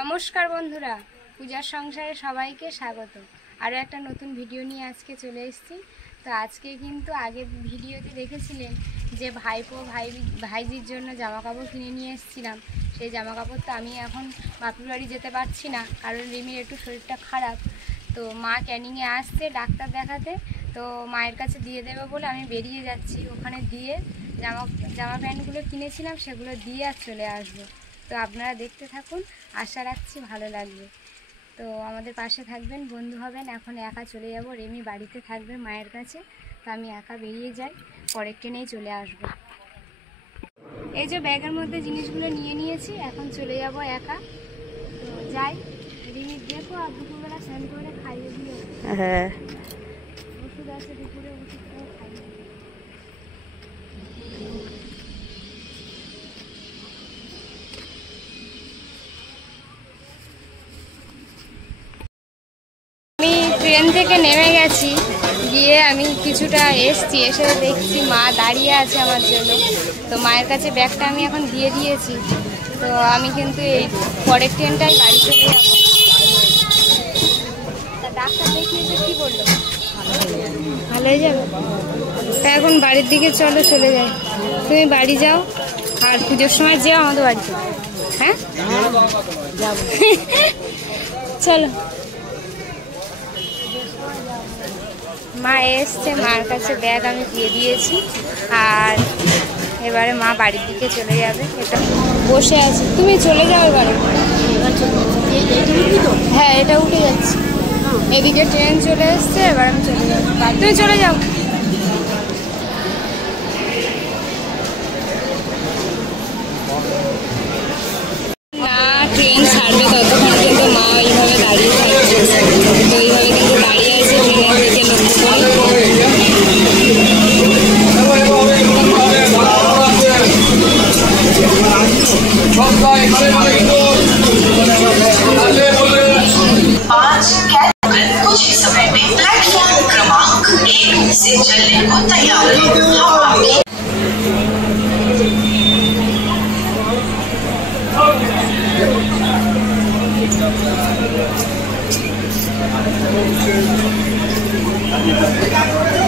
নমস্কার বন্ধুরা, পূজার সংসারে সবাইকে স্বাগত। আরও একটা নতুন ভিডিও নিয়ে আজকে চলে এসেছি। তো আজকে কিন্তু আগের ভিডিওতে দেখেছিলেন যে ভাইজির জন্য জামা কাপড় কিনে নিয়ে এসেছিলাম। সেই জামা কাপড় তো আমি এখন বাপুর বাড়ি যেতে পারছি না, কারণ রিমির একটু শরীরটা খারাপ। তো মা ক্যানিংয়ে আসছে ডাক্তার দেখাতে, তো মায়ের কাছে দিয়ে দেবে বলে আমি বেরিয়ে যাচ্ছি। ওখানে দিয়ে জামা প্যান্টগুলো কিনেছিলাম সেগুলো দিয়ে আর চলে আসবো। তো আপনারা দেখতে থাকুন, আশা রাখছি ভালো লাগবে। তো আমাদের পাশে থাকবেন, বন্ধু হবেন। এখন একা চলে যাব, রেমি বাড়িতে থাকবে মায়ের কাছে। তো আমি একা বেরিয়ে যাই, পরের ট্রেনেই চলে আসব। এই যে ব্যাগের মধ্যে জিনিসগুলো নিয়ে নিয়েছি, এখন চলে যাব একা। তো যাই, রিমি দেখো আর দুপুরবেলা স্নান করে খাইয়ে দিও। হ্যাঁ, ওষুধ আছে, দুপুরে ওষুধটাও খাইয়ে দিও। ট্রেন থেকে নেমে গেছি, গিয়ে আমি কিছুটা এসছি, এসে দেখছি মা দাঁড়িয়ে আছে আমার জন্য। তো মায়ের কাছে ব্যাগটা আমি এখন দিয়ে দিয়েছি। তো আমি কিন্তু এই পরের ট্রেনটাই বাড়ি চলে যাবো। তা ডাক্তার দেখিয়েছে, কী বললো? ভালো হয়ে যাবে। তা এখন বাড়ির দিকে চলো, চলে যাই। তুমি বাড়ি যাও, আর পুজোর সময় যেও আমাদের বাড়িতে। হ্যাঁ, চলো। মা এসছে, মার কাছে ব্যাগ আমি দিয়ে দিয়েছি, আর এবারে মা বাড়ির দিকে চলে যাবে। এটা বসে আছে, তুমি চলে যাও এবারে। হ্যাঁ, এটা উঠে যাচ্ছে, এদিকে ট্রেন চলে এসছে, এবার আমি চলে যাবো। তুমি চলে যাও। না, ট্রেন ছাড়বে ততক্ষণ কিন্তু মা ওইভাবে দাঁড়িয়ে থাকবে। তো এইভাবে কিন্তু দাঁড়িয়ে আছে ট্রেনের দিকে লক্ষ্য করে। कुछ ही समय में प्लेटफॉर्म क्रमांक 1 से चलने को तैयार है।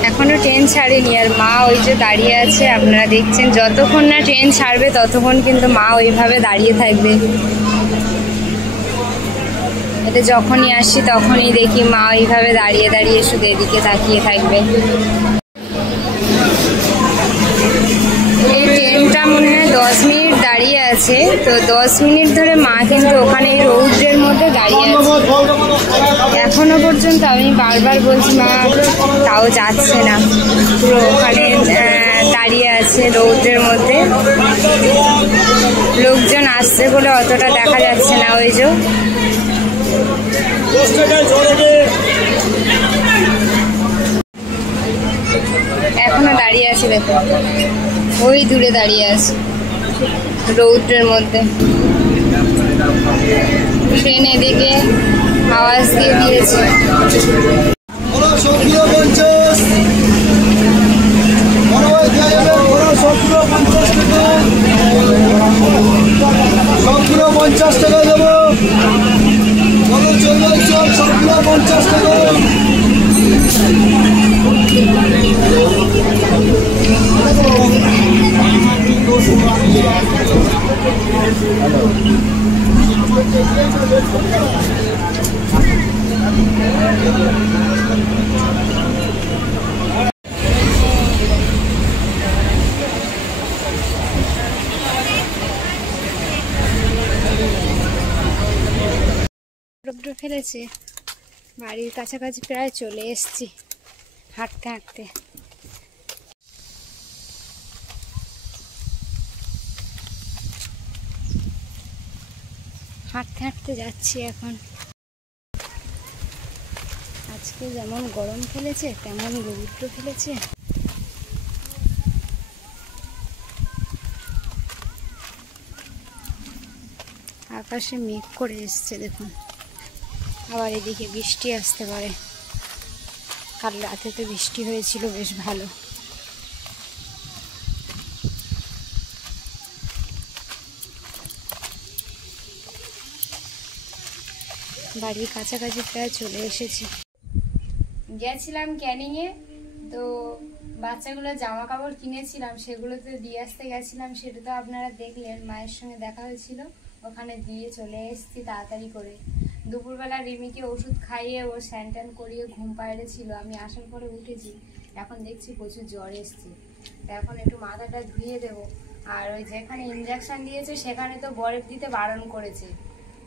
এখনো ট্রেন ছাড়েনি, আর মা ওই যে দাঁড়িয়ে আছে, আপনারা দেখছেন। যতক্ষণ না ট্রেন ছাড়বে ততক্ষণ কিন্তু মা ওইভাবে দাঁড়িয়ে থাকবে। এটা যখনই আসি তখনই দেখি মা ওইভাবে দাঁড়িয়ে দাঁড়িয়ে শুধু এদিকে তাকিয়ে থাকবে। এই ট্রেনটা মনে হয় 10 মিনিট দাঁড়িয়ে আছে। তো 10 মিনিট ধরে মা কিন্তু ওখানে এই রৌদ্রের মধ্যে দাঁড়িয়ে আছে। এখনো পর্যন্ত আমি বারবার বলছি মা, তাও যাচ্ছে না, পুরো ওখানে দাঁড়িয়ে আছে রৌদ্রের মধ্যে। লোকজন আসছে বলে অতটা দেখা যাচ্ছে না। ওই যে এখনো দাঁড়িয়ে আছে, দেখো ওই দূরে দাঁড়িয়ে আছে রৌদ্রের মধ্যে। ট্রেন এদিকে আওয়াজ দিয়ে দিয়েছে। রোদ্র ফেলেছে, বাড়ির কাছাকাছি প্রায় চলে এসছি হাঁটতে হাঁটতে। হাঁটতে হাঁটতে যাচ্ছি এখন। আজকে যেমন গরম ফেলেছে তেমন রৌদ্র ফেলেছে। আকাশে মেঘ করে এসছে দেখুন, আবার এদিকে বৃষ্টি আসতে পারে। কাল রাতে তো বৃষ্টি হয়েছিল বেশ ভালো। বাড়ির কাছাকাছি প্রায় চলে এসেছি। গেছিলাম ক্যানিংয়ে, তো বাচ্চাগুলো জামা কাপড় কিনেছিলাম, সেগুলো তো দিয়ে আসতে গেছিলাম, সেটা তো আপনারা দেখলেন। মায়ের সঙ্গে দেখা হয়েছিল, ওখানে দিয়ে চলে এসেছি তাড়াতাড়ি করে। দুপুরবেলা রিমিকে ওষুধ খাইয়ে ও স্যান ট্যান করিয়ে ঘুম পাড়ে ছিল। আমি আসার পরে উঠেছি, এখন দেখছি প্রচুর জ্বর এসছে। তো এখন একটু মাথাটা ধুয়ে দেবো। আর ওই যেখানে ইঞ্জেকশন দিয়েছে সেখানে তো বরফ দিতে বারণ করেছে,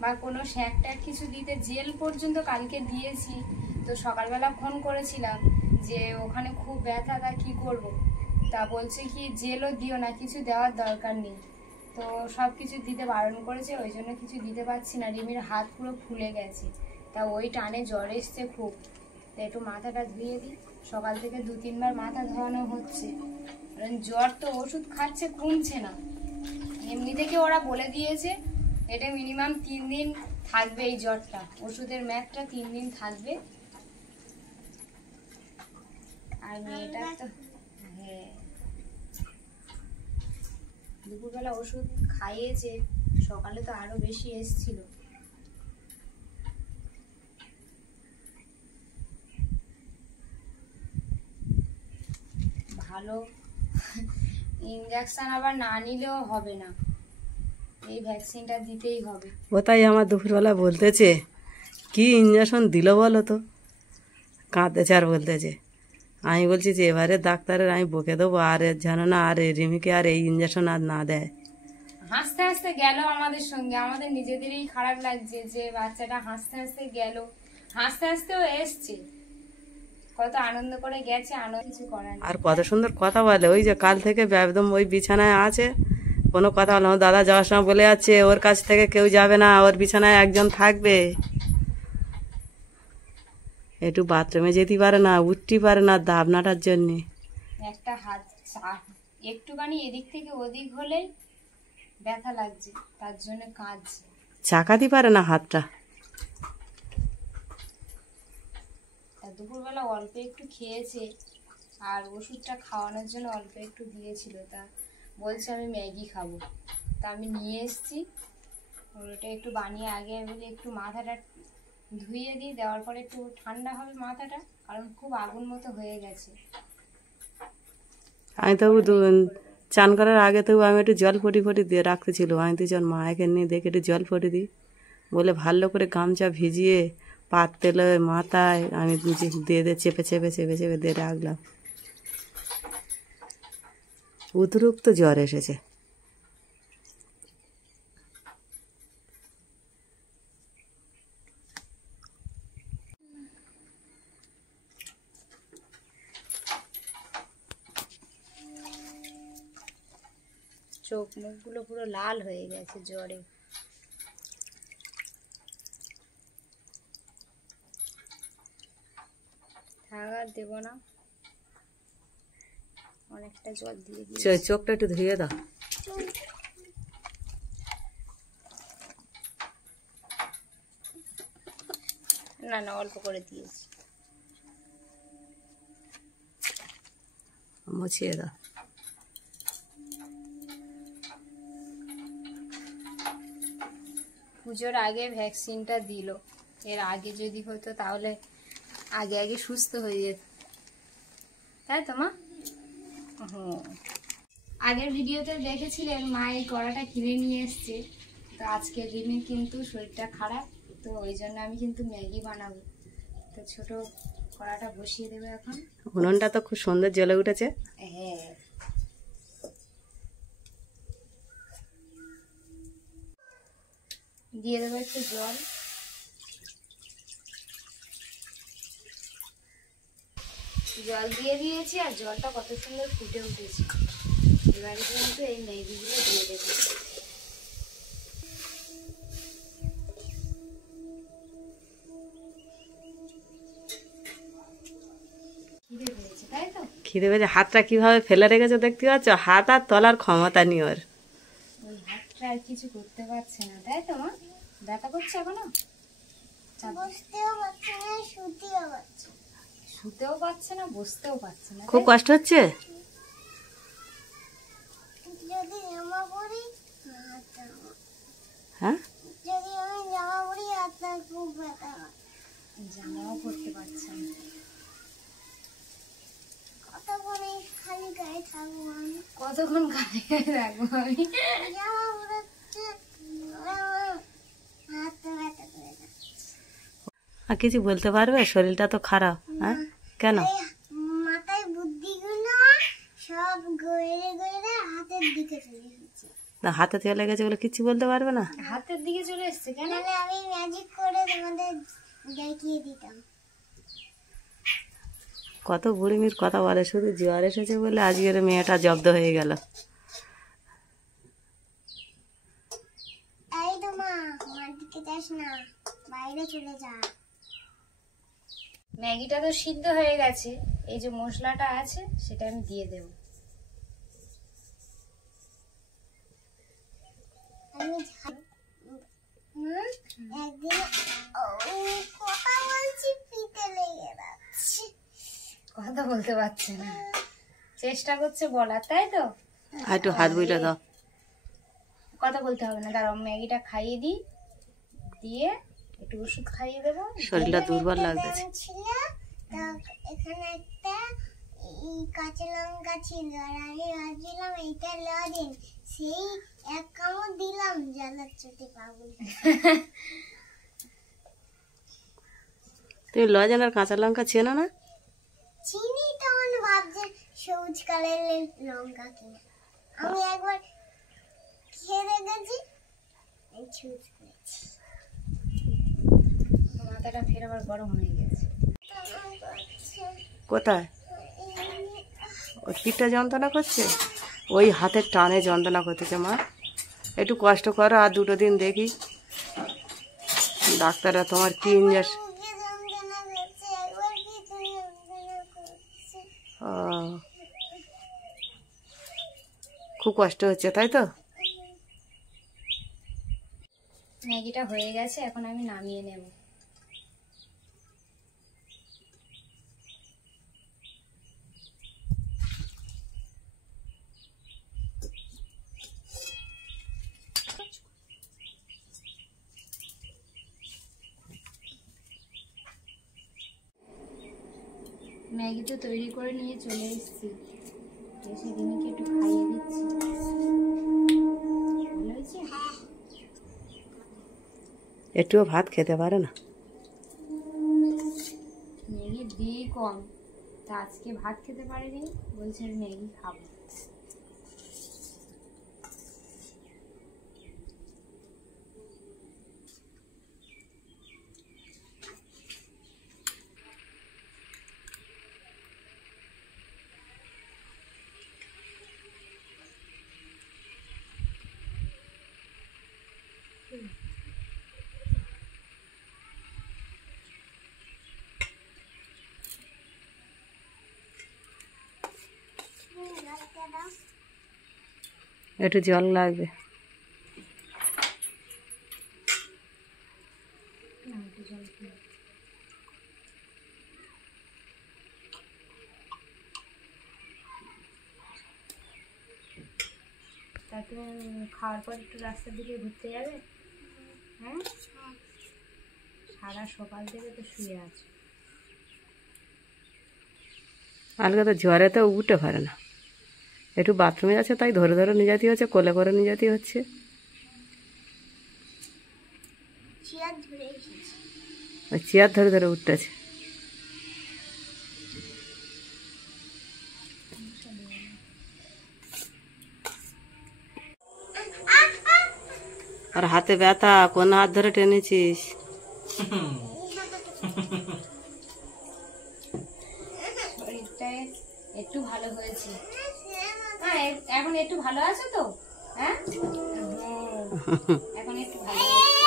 বা কোনো শ্যাক ট্যাক কিছু দিতে, জেল পর্যন্ত কালকে দিয়েছি। তো সকালবেলা ফোন করেছিলাম যে ওখানে খুব ব্যথা, তা কী করবো? তা বলছে কি জেলও দিও না, কিছু দেওয়ার দরকার নেই। তো সব কিছু দিতে বারণ করেছে, ওই জন্য কিছু দিতে পারছি না। রিমির হাত পুরো ফুলে গেছে, তা ওই টানে জ্বর এসছে খুব। তা একটু মাথাটা ধুয়ে দিই। সকাল থেকে 2-3 বার মাথা ধোয়ানো হচ্ছে, কারণ জ্বর তো ওষুধ খাচ্ছে, কমছে না। এমনি থেকে ওরা বলে দিয়েছে এটা মিনিমাম 3 দিন থাকবে, এই জ্বরটা, ওষুধের ম্যাপটা 3 দিন থাকবে। আর মেয়েটা তো হ্যাঁ, দুপুরবেলা ওষুধ খাইয়েছে, সকালে তো আরো বেশি এসছিল। ভালো ইঞ্জেকশন আবার না নিলেও হবে না, এই ভ্যাকসিনটা দিতেই হবে। ওটাই আমার দুপুরবেলা বলতেছে, কি ইঞ্জেকশন দিল বলো তো, কাঁদতেছে আর বলতেছে। আমি বলছি যে এবারে ডাক্তারের আমি বকে দেবো, আর যেন না আর রিমিকে আর এই ইঞ্জেকশন আর না দেয়। হাসতে হাসতে গেল আমাদের সঙ্গে, আমাদের নিজেদেরই খারাপ লাগছে যে বাচ্চাটা হাসতে হাসতে গেল, হাসতে হাসতেও এসছে, কত আনন্দ করে গেছে, আনন্দ কিছু করার নেই। আর কত সুন্দর কথা বলে, ওই যে কাল থেকে একদম ওই বিছানায় আছে, কোনো কথা বলে না। দাদা যাওয়ার সময় বলে যাচ্ছে ওর কাছ থেকে কেউ যাবে না, ওর বিছানায় একজন থাকবে। একটু বাথরুমে যেতে পারে না, উঠতে পারে না দাবনাটার জন্যে। একটা হাত একটুখানি এদিক থেকে ওদিক হলেই ব্যথা লাগছে, তার জন্য কাঁদছে। চাকাতে পারে না হাতটা। তা দুপুরবেলা অল্প একটু খেয়েছে, আর ওষুধটা খাওয়ানোর জন্য অল্প একটু দিয়েছিল। তা বলছে আমি ম্যাগি খাবো, তা আমি নিয়ে এসেছি। ওটা একটু বানিয়ে আগে বলে একটু মাথাটা ধুয়ে দিই, দেওয়ার পরে একটু ঠান্ডা হবে মাথাটা, কারণ খুব আগুন মতো হয়ে গেছে। আমি তবু চান করার আগে তবু আমি একটু জল ফটি দিয়ে রাখতেছিল। আমি তো চল মায়েকে নিয়ে দেখে একটু জল ফটি দিই বলে ভালো করে গামছা ভিজিয়ে পাত তেলে মাথায় আমি দিয়ে চেপে চেপে চেপে চেপে দিয়ে রাখলাম। অতিরিক্ত জ্বর এসেছে। চোখ মুখগুলো পুরো লাল হয়ে গেছে জ্বরে। থাক আর দেবো না, অনেকটা জল দিয়ে দিই। চোখটা একটু ধুয়ে দাও। না না, অল্প করে দিয়েছি। মুছিয়ে দাও। পুজোর আগে ভ্যাকসিনটা দিল, এর আগে যদি হতো তাহলে আগে আগে সুস্থ হয়ে যেত, তাই তো মা? হুম, আগের ভিডিওতে দেখেছিলেন মা এই কড়াটা কিনে নিয়ে এসছে। তো আজকে রিমির কিন্তু শরীরটা খারাপ, তো ওই জন্য আমি কিন্তু ম্যাগি বানাবো। তো ছোট কড়াটা বসিয়ে দেবো এখন। উনুনটা তো খুব সুন্দর জ্বলে উঠেছে। হ্যাঁ, দিয়ে দেবো একটু জল। জল দিয়ে দিয়েছি, আর জলটা কত সুন্দর ফুটে উঠেছে। এবারে কিন্তু এই ম্যাগিগুলো দিয়ে দেবো। খিদে পেয়েছে তাই তো? খিদে পেয়েছে। হাতটা কিভাবে ফেলে রেখেছে দেখতে পাচ্ছ? হাত আর তলার ক্ষমতা নেই ওর। ওই হাতটা আর কিছু করতে পারছে না, তাই তো মা? ব্যথা করছে এখনো? শুতেও পারছে না, বসতেও পারছে না। খুব কষ্ট হচ্ছে। হ্যাঁ, যদি আমি জামা পরি জামাও পরতে পারছে না। কতক্ষণ গায়ে রাখবো আমি? আর কিছু বলতে পারবে? শরীরটা তো খারাপ। হ্যাঁ, কেন? মাথায় বুদ্ধিগুলো সব গড়ে গড়ে হাতের দিকে চলে এসেছে। না, হাতে চলে গেছে বলে কিছু বলতে পারবে না? হাতের দিকে চলে এসছে কেন? নাহলে আমি ম্যাজিক করে তোমাদের দেখিয়ে দিতাম। কত বুড়িমির কথা বলে, শুধু জ্বর এসেছে বলে আজকের মেয়েটা জব্দ হয়ে গেল। এই তো মা, আমার দিকে যাস না, বাইরে চলে যা। ম্যাগিটা তো সিদ্ধ হয়ে গেছে, এই যে মশলাটা আছে সেটা আমি দিয়ে দেব। আমি একদিন কথা বলছি, পিঠে লেগে যাচ্ছে। কথা বলতে পারছে না, চেষ্টা করছে বলার, তাই তো? আর একটু হাত বুঝলে দাও। কথা বলতে হবে না, দাঁড়াও ম্যাগিটা খাইয়ে দিই, দিয়ে একটু ওষুধ খাইয়ে দেবো। শরীরটা দুর্বল লাগতেছে। ছিল তো এখানে একটা কাঁচা লঙ্কা ছিল, আর আমি ভাবছিলাম এইটা লজেন, সেই এক কামড় দিলাম, জ্বালাচ্ছতে পাগল। তুমি লজেন আর কাঁচা লঙ্কা চেনো না? চিনি, তখন ভাবছে সবুজ কালারের লঙ্কা কিনা। আমি একবার খেয়ে দেখেছি, ছুঁচ করেছি। মাথাটা ফের আবার গরম হয়ে গেছে। কোথায়? ওই পিঠটা যন্ত্রণা করছে, ওই হাতের টানে যন্ত্রণা করতেছে। মা, একটু কষ্ট করো, আর 2 দিন দেখি ডাক্তাররা তোমার কি ইঞ্জেকশন। মুখে যন্ত্রণা করছে, একবার কিছু যন্ত্রণা করছে। খুব কষ্ট হচ্ছে, তাই তো? ম্যাগিটা হয়ে গেছে, এখন আমি নামিয়ে নেব। ম্যাগি তো তৈরি করে নিয়ে চলে এসেছি, এসে রিমিকে একটু খাইয়ে দিচ্ছি। ভালো হয়েছে? একটুও ভাত খেতে পারে না। ম্যাগি দিয়ে কম, তা আজকে ভাত খেতে পারেনি, বলছে আমি ম্যাগি খাবো। একটু জল লাগবে। তা তুমি খাওয়ার পর একটু রাস্তার দিকে ঘুরতে যাবে? হ্যাঁ, সারা সকাল থেকে তো শুয়ে আছো। আজকে তো জ্বরে তো উঠতে পারে না, একটু বাথরুমে আছে তাই ধরে ধরে নিয়ে যেতে হচ্ছে, কোলে করে নিয়ে যেতে হচ্ছে। চেয়ার ধরে এসেছি। ওই চেয়ার ধরে ধরে উঠতেছে। আর হাতে ব্যথা, কোন হাত ধরে টেনেছিস? শরীরটা একটু ভালো হয়েছে। হ্যাঁ, এখন একটু ভালো আছে তো? হ্যাঁ, এখন একটু ভালো আছে।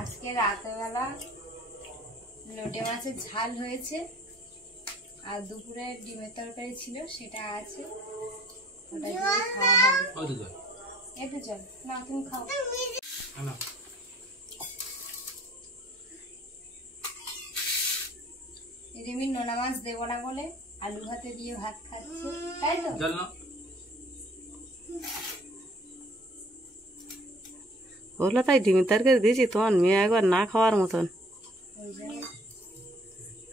আজকে রাতেরবেলা লোটে মাছের ঝাল হয়েছে, আর দুপুরে ডিমের তরকারি ছিল, সেটা আছে, ওটা দিয়ে খাওয়া হবে। একটু চল না, তুমি খাও। রিমির নোনা মাছ দেবো না বলে আলু ভাতে দিয়ে ভাত খাচ্ছে, তাই তো? ওগুলো তাই ডিমের তরকারি দিয়েছি, তোমার মেয়ে একবার না খাওয়ার মতন। ওই জন্য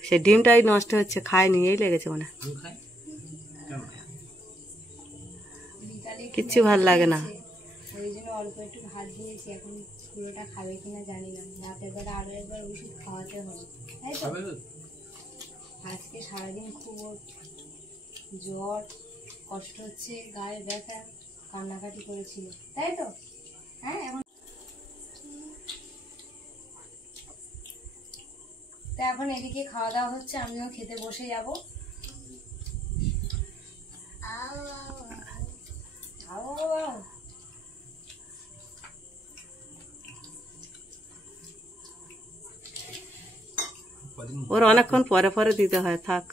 সে ডিমটাই নষ্ট হচ্ছে, খায়নি, এই লেগেছে মনে হয়। বিকালে কিচ্ছু ভাল লাগে না। ওই জন্য অল্প একটু ভাত দিয়েছি, এখন পুরোটা খাবে কিনা জানি না। রাতের বেলা আরো একবার ওষুধ খাওয়াতে হবে, তাই তো? আজকে সারাদিন খুব ওর জ্বর, কষ্ট হচ্ছে, গায়ে ব্যথা, কান্নাকাটি করেছিল, তাই তো? হ্যাঁ, এখন তা এখন এদিকে খাওয়া দাওয়া হচ্ছে, আমিও খেতে বসে যাব। ওর অনেকক্ষণ পরে পরে দিতে হয়, থাক।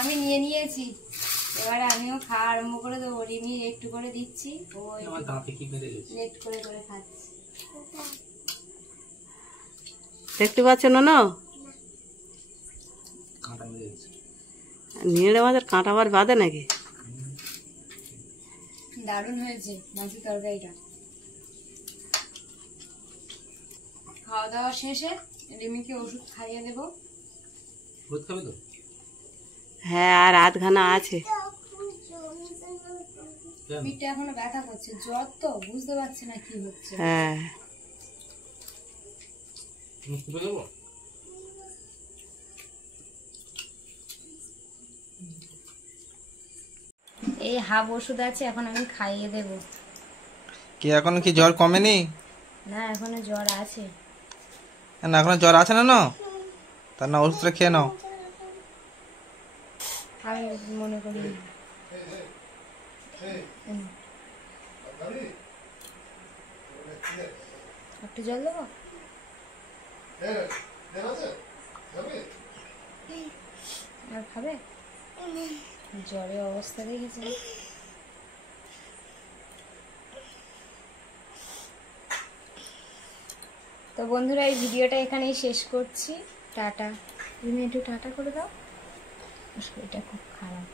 আমি নিয়ে নিয়েছি, এবারে আমিও খাওয়া আরম্ভ করে দেবো। রিমি একটু করে দিচ্ছি, ও লেট করে করে খাচ্ছে। দেখতে পাচ্ছ না, নিয়ে মাছের কাঁটা আবার বাঁধে নাকি? দারুণ হয়েছে মাছের তরকারিটা। খাওয়া দাওয়া শেষে রিমিকে ওষুধ খাইয়ে দেবো। হ্যাঁ, আর আধখানা আছে। পিঠটা এখনো ব্যথা করছে, জ্বর তো, বুঝতে পারছি না কি হচ্ছে। হ্যাঁ, এই হাফ ওষুধ আছে, এখন আমি খাইয়ে দেব। কি এখন কি জ্বর কমেনি? না, এখনো জ্বর আছে। না এখনো জ্বর আছে না? তার না ওষুধটা খেয়ে নাও। আমি মনে করি একটু জল দেবো। আর খাবে? জ্বরের অবস্থা দেখেছেন? তো বন্ধুরা, এই ভিডিওটা এখানেই শেষ করছি। টাটা। তুমি একটু টাটা করে দাও, শরীরটা খুব খারাপ।